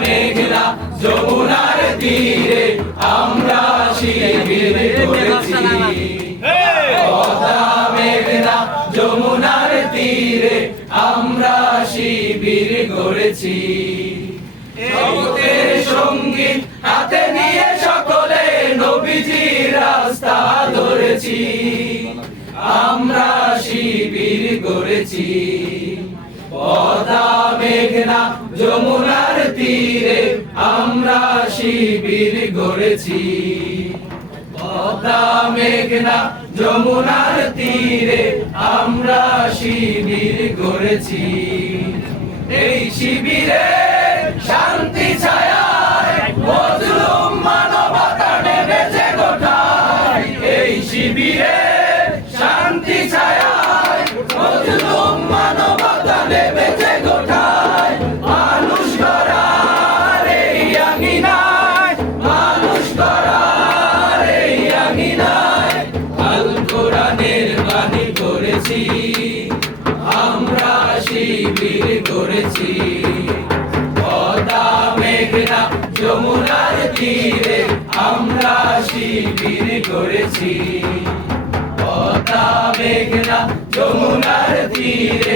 মেঘনা যমুনার তীরে আমরা শিবির গড়েছি। পদ্মা মেঘনা যমুনার তীরে আমরা শিবির গড়েছি। জগতের সঙ্গীত হাতে নিয়ে সকলে নবীজির রাস্তা ধরেছি। আমরা শিবির গড়েছি। পদ্মা মেঘনা যমুনার তীরে আমরা শিবির গড়েছি। পদ্মা মেঘনা যমুনার তীরে আমরা শিবির গড়েছি। এই শিবিরে শান্তি ছায়ায় মজলুম মানবতা নেমেছে গোটায়। এই শিবিরে শান্তি ছায়ায় মজলুম মানবতা নেমেছে গোটায়। মানুষ গড়ার এই আঙিনায়, মানুষ গড়ার এই আঙিনায় আল কোরআনের বাণী করেছি। আমরা শিবির গড়েছি। পদ্মা মেঘনা যমুনার তীরে আমরা শিবির গড়েছি। পদ্মা মেঘনা যমুনার তীরে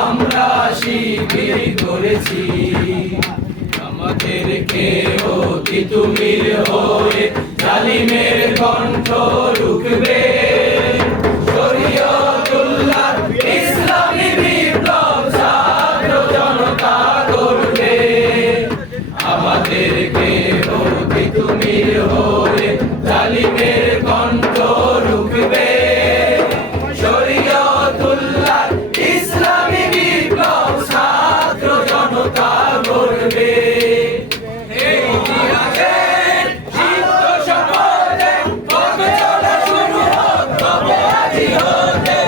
আমরা শিবির গড়েছি। আমাদেরকে অতি তুমির হয়ে জালিমের কণ্ঠ রুখবে। শরীয়তুল্লাহ ইসলামী বিপ্লব ছাত্র জনতা করবে। আমাদেরকে অতি তুমির হয়ে জালিমের কণ্ঠ রুখবে। শরীয়তুল্লাহ ইসলামী বিপ্লব ছাত্র জনতা করবে। এই জিহাদের দীপ্ত শপথে পথ চলা শুরু হোক তবে আজি হতে।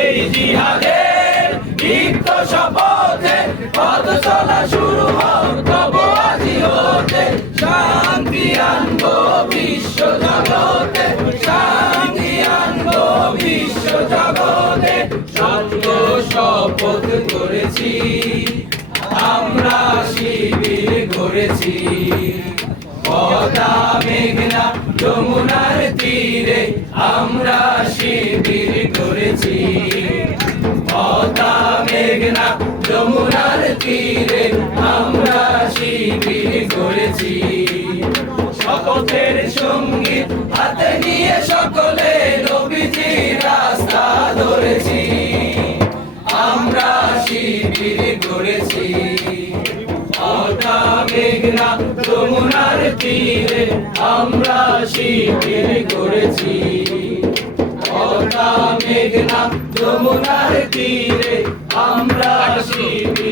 এই জিহাদের দীপ্ত শপথে পথ চলা শুরু হোক তবে আজি হতে। শান্তি আনবো বিশ্ব জগতে, শান্তি আনবো বিশ্ব জগতে। সত্য শপথ করেছি, আমরা শিবির গড়েছি। পদ্মা মেঘনা যমুনার তীরে আমরা শিবির গড়েছি। পদ্মা মেঘনা যমুনার তীরে আমরা শিবির গড়েছি। শপথের সঙ্গীত হাতে নিয়ে সকলে নবীজির রাস্তা ধরেছি। আমরা শিবির গড়েছি। পদ্মা মেঘনা যমুনার তীরে আমরা শিবির গড়েছি। পদ্মা মেঘনা যমুনার তীরে আমরা শিবির